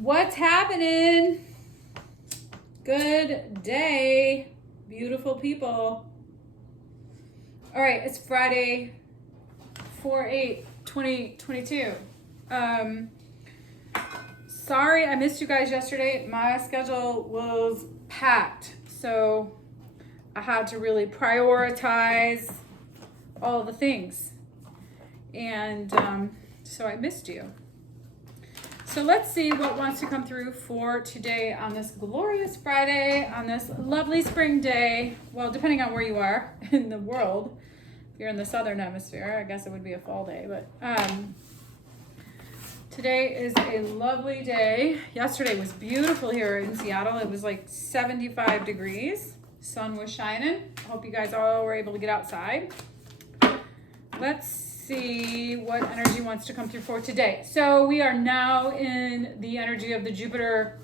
What's happening? Good day, beautiful people. All right, it's Friday, 4/8/2022. Sorry I missed you guys yesterday. My schedule was packed, so I had to really prioritize all the things. And so I missed you. So let's see what wants to come through for today on this glorious Friday, on this lovely spring day. Well, depending on where you are in the world. If you're in the southern hemisphere, I guess it would be a fall day. But today is a lovely day. Yesterday was beautiful here in Seattle. It was like 75 degrees. Sun was shining. I hope you guys all were able to get outside. Let's see what energy wants to come through for today. So we are now in the energy of the Jupiter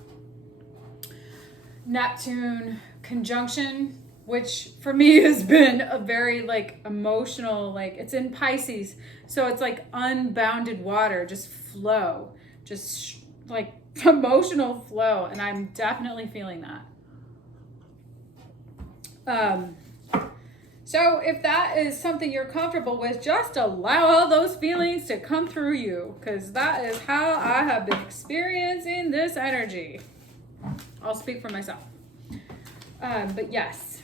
Neptune conjunction, which for me has been a very emotional, it's in Pisces. So it's like unbounded water, just flow, just like emotional flow. And I'm definitely feeling that. So if that is something you're comfortable with, just allow all those feelings to come through you, because that is how I have been experiencing this energy. I'll speak for myself. But yes.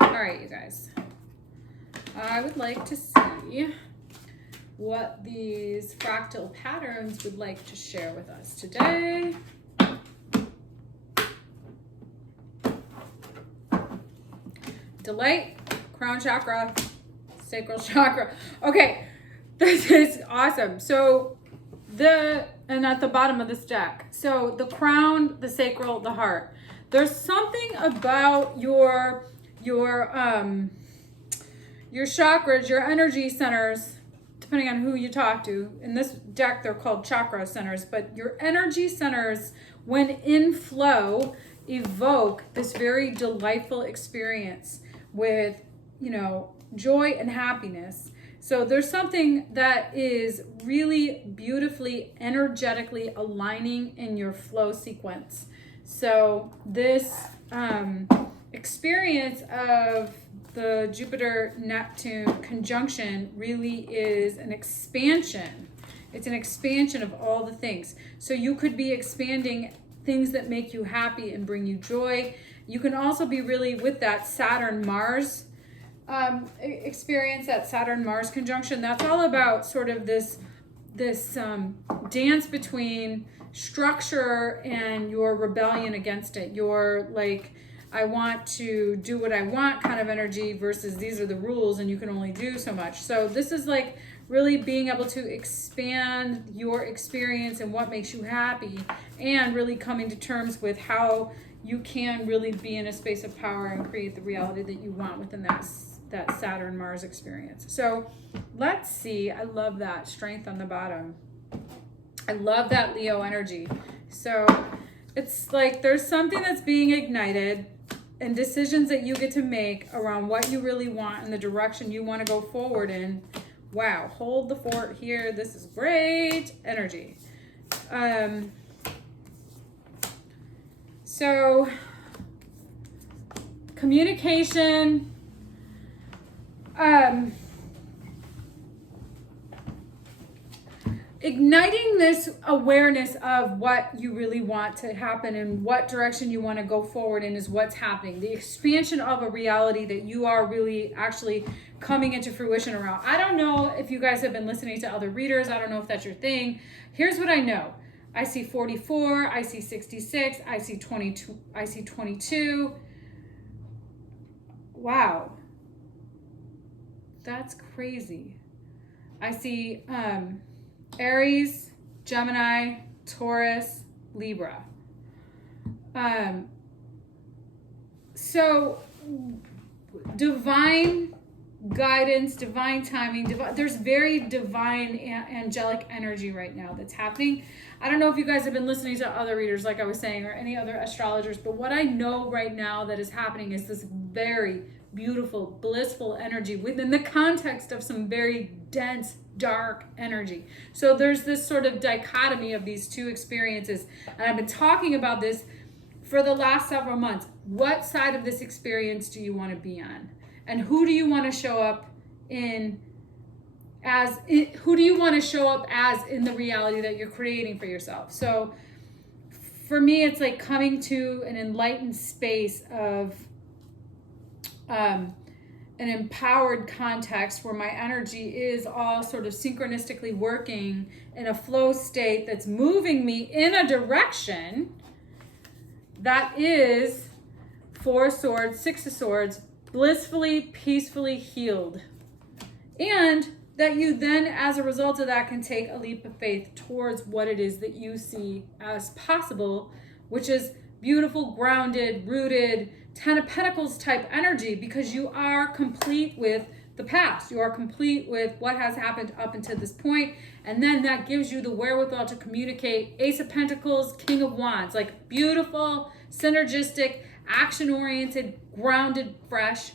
All right, you guys. I would like to see what these fractal patterns would like to share with us today. Delight. Crown chakra, sacral chakra. Okay, this is awesome. So and at the bottom of this deck, so the crown, the sacral, the heart. There's something about your chakras, your energy centers, depending on who you talk to. In this deck, they're called chakra centers, but your energy centers, when in flow, evoke this very delightful experience with joy and happiness. So there's something that is really beautifully, energetically aligning in your flow sequence. So this experience of the Jupiter-Neptune conjunction really is an expansion. It's an expansion of all the things. So you could be expanding things that make you happy and bring you joy. You can also be really with that Saturn-Mars experience, that Saturn-Mars conjunction. That's all about sort of this dance between structure and your rebellion against it. Your I want to do what I want kind of energy versus these are the rules and you can only do so much. So this is really being able to expand your experience and what makes you happy, and really coming to terms with how you can really be in a space of power and create the reality that you want within that Saturn-Mars experience. So let's see. I love that strength on the bottom. I love that Leo energy. So it's like there's something that's being ignited and decisions that you get to make around what you really want and the direction you want to go forward in. Wow, hold the fort here. This is great energy. So communication, igniting this awareness of what you really want to happen and what direction you want to go forward in is what's happening. The expansion of a reality that you are really actually coming into fruition around. I don't know if you guys have been listening to other readers. I don't know if that's your thing. Here's what I know. I see 44, I see 66, I see 22, I see 22. Wow. That's crazy. I see Aries, Gemini, Taurus, Libra. So divine guidance, divine timing, there's very divine angelic energy right now that's happening. I don't know if you guys have been listening to other readers, like I was saying, or any other astrologers, but what I know right now that is happening is this very beautiful, blissful energy within the context of some very dense, dark energy. So there's this sort of dichotomy of these two experiences. And I've been talking about this for the last several months. What side of this experience do you want to be on? And who do you want to show up in who do you want to show up as in the reality that you're creating for yourself? So for me, it's like coming to an enlightened space of an empowered context where my energy is all sort of synchronistically working in a flow state that's moving me in a direction that is 4 of Swords, 6 of Swords, blissfully, peacefully healed. And that you then, as a result of that, can take a leap of faith towards what it is that you see as possible, which is beautiful, grounded, rooted, 10 of Pentacles type energy, because you are complete with the past. You are complete with what has happened up until this point. And then that gives you the wherewithal to communicate. Ace of Pentacles, King of Wands, like beautiful, synergistic, action-oriented, grounded, fresh,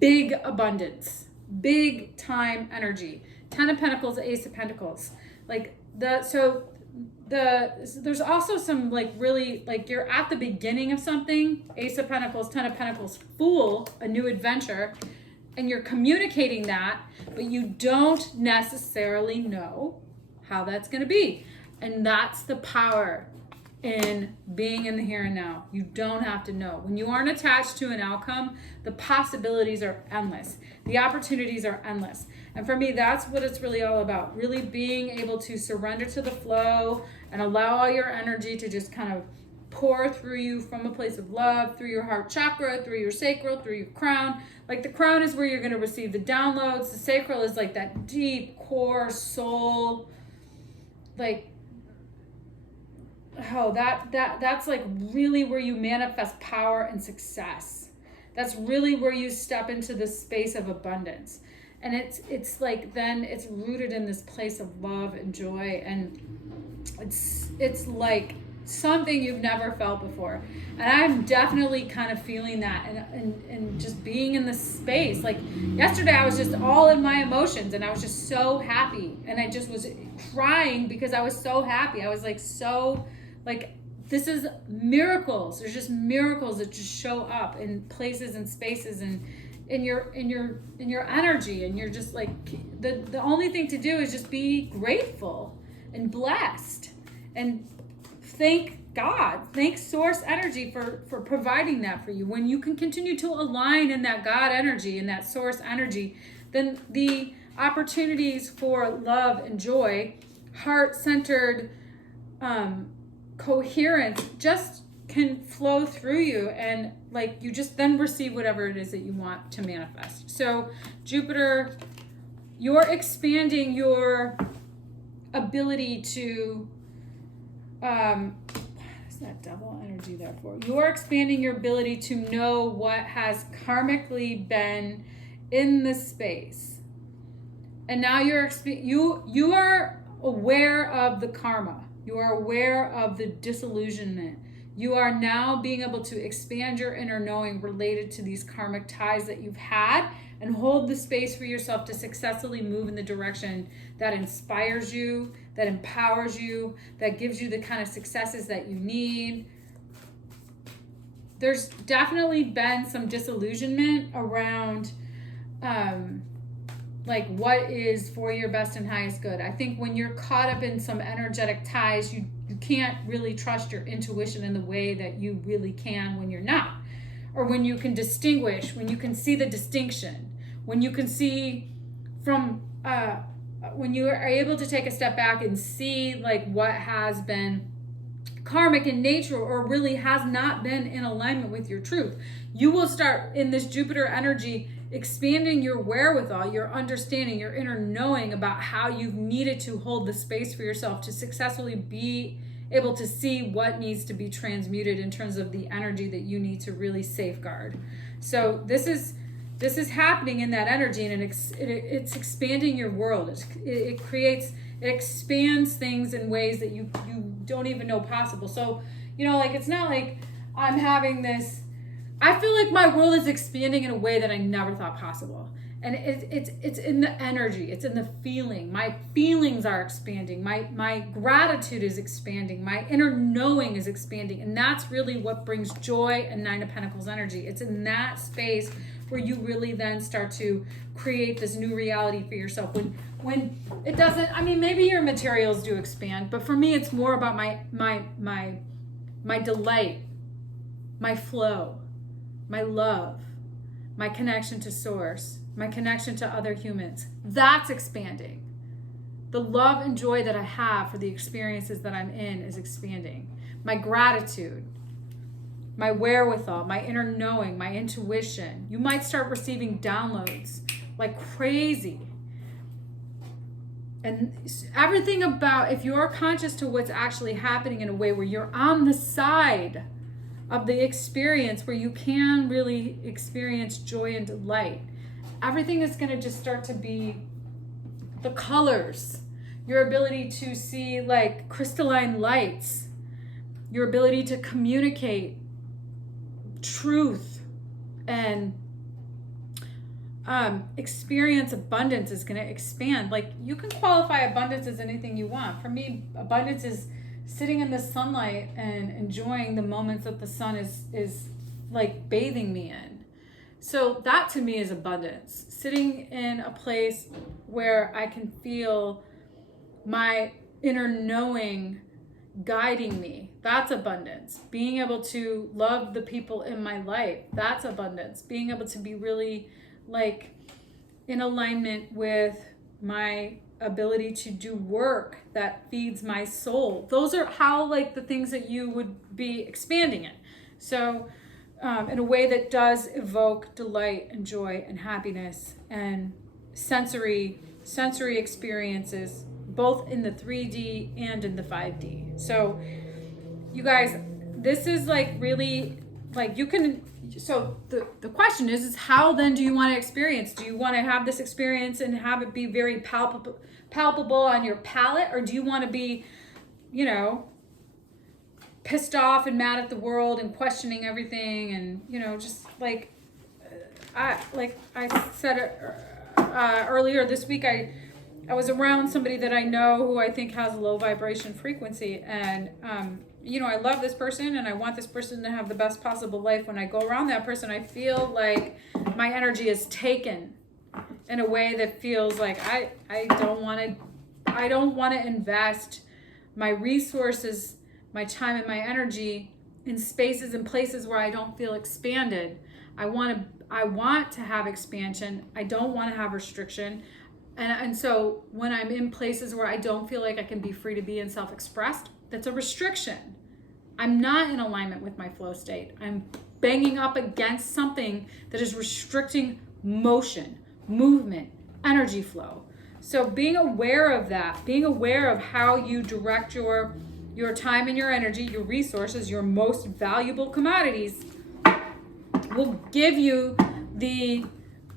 big abundance. Big time energy. 10 of Pentacles, Ace of Pentacles. There's also some like really like you're at the beginning of something. Ace of Pentacles, 10 of Pentacles, Fool, a new adventure, and you're communicating that, but you don't necessarily know how that's going to be. And that's the power in being in the here and now. You don't have to know. When you aren't attached to an outcome, the possibilities are endless. The opportunities are endless. And for me, that's what it's really all about. Really being able to surrender to the flow and allow all your energy to just kind of pour through you from a place of love, through your heart chakra, through your sacral, through your crown. Like the crown is where you're going to receive the downloads. The sacral is like that deep core soul, like that's like really where you manifest power and success. That's really where you step into this space of abundance. And it's like then it's rooted in this place of love and joy, and it's like something you've never felt before. And I'm definitely kind of feeling that and just being in this space. Like yesterday I was just all in my emotions and I was just so happy, and I just was crying because I was so happy. I was like so like, this is miracles. There's just miracles that just show up in places and spaces and in your energy, and you're just like the only thing to do is just be grateful and blessed and thank God, thank source energy for providing that for you. When you can continue to align in that God energy and that source energy, then the opportunities for love and joy, heart-centered coherence just can flow through you, and like you just then receive whatever it is that you want to manifest. So Jupiter, you're expanding your ability to what is that double energy there for? You're expanding your ability to know what has karmically been in the space, and now you are aware of the karma. You are aware of the disillusionment. You are now being able to expand your inner knowing related to these karmic ties that you've had, and hold the space for yourself to successfully move in the direction that inspires you, that empowers you, that gives you the kind of successes that you need. There's definitely been some disillusionment around like what is for your best and highest good. I think when you're caught up in some energetic ties, you can't really trust your intuition in the way that you really can when you're not. Or when you can distinguish, when you can see the distinction, when you can see from, when you are able to take a step back and see like what has been karmic in nature or really has not been in alignment with your truth. You will start in this Jupiter energy expanding your wherewithal, your understanding, your inner knowing about how you've needed to hold the space for yourself to successfully be able to see what needs to be transmuted in terms of the energy that you need to really safeguard. So this is happening in that energy, and it's expanding your world. It expands things in ways that you don't even know possible. So, like it's not like I'm having this, I feel like my world is expanding in a way that I never thought possible. And it's in the energy, it's in the feeling. My feelings are expanding. My gratitude is expanding. My inner knowing is expanding. And that's really what brings joy and Nine of Pentacles energy. It's in that space where you really then start to create this new reality for yourself. When it doesn't, I mean, maybe your materials do expand, but for me it's more about my delight, my flow, my love, my connection to source, my connection to other humans. That's expanding. The love and joy that I have for the experiences that I'm in is expanding. My gratitude, my wherewithal, my inner knowing, my intuition. You might start receiving downloads like crazy. And everything about, if you're conscious to what's actually happening in a way where you're on the side of the experience, where you can really experience joy and delight, everything is going to just start to be the colors, your ability to see like crystalline lights, your ability to communicate truth and experience abundance is going to expand. Like, you can qualify abundance as anything you want. For me, abundance is sitting in the sunlight and enjoying the moments that the sun is like bathing me in. So that to me is abundance. Sitting in a place where I can feel my inner knowing guiding me, that's abundance. Being able to love the people in my life, that's abundance. Being able to be really like in alignment with my ability to do work that feeds my soul. Those are how like the things that you would be expanding in. So in a way that does evoke delight and joy and happiness and sensory experiences, both in the 3D and in the 5D. So you guys, this is like really like you can, so the question is how then do you want to experience? Do you want to have this experience and have it be very palpable on your palate? Or do you want to be, you know, pissed off and mad at the world and questioning everything and, you know, just like I said earlier this week, I was around somebody that I know who I think has a low vibration frequency, and you know, I love this person and I want this person to have the best possible life. When I go around that person, I feel like my energy is taken in a way that feels like I don't want to invest my resources, my time and my energy in spaces and places where I don't feel expanded. I want to have expansion. I don't want to have restriction. And so when I'm in places where I don't feel like I can be free to be and self-expressed, that's a restriction. I'm not in alignment with my flow state. I'm banging up against something that is restricting motion, movement, energy flow. So being aware of that, being aware of how you direct your time and your energy, your resources, your most valuable commodities, will give you the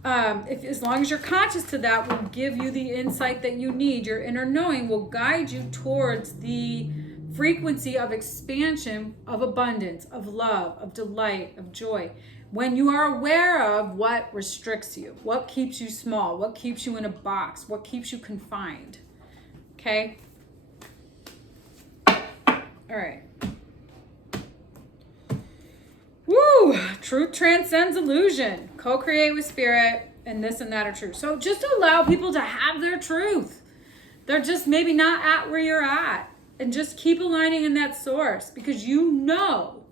as long as you're conscious to that, will give you the insight that you need. Your inner knowing will guide you towards the frequency of expansion, of abundance, of love, of delight, of joy. When you are aware of what restricts you, what keeps you small, what keeps you in a box, what keeps you confined. Okay? All right. Woo! Truth transcends illusion. Co-create with spirit, and this and that are true. So just allow people to have their truth. They're just maybe not at where you're at. And just keep aligning in that source, because you know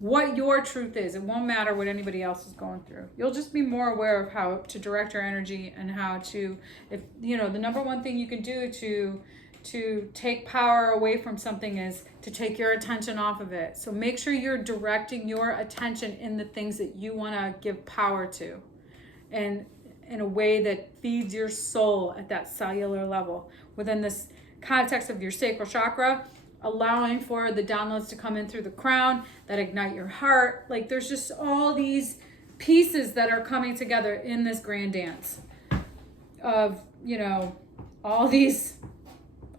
what your truth is. It won't matter what anybody else is going through. You'll just be more aware of how to direct your energy and how to, if you know, the number one thing you can do to take power away from something is to take your attention off of it. So make sure you're directing your attention in the things that you want to give power to, and in a way that feeds your soul at that cellular level. Within this context of your sacral chakra, allowing for the downloads to come in through the crown that ignite your heart. Like, there's just all these pieces that are coming together in this grand dance of, you know, all these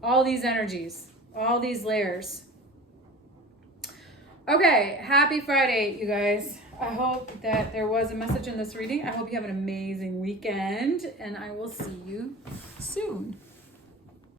energies, all these layers. Okay, happy Friday, you guys. I hope that there was a message in this reading. I hope you have an amazing weekend, and I will see you soon.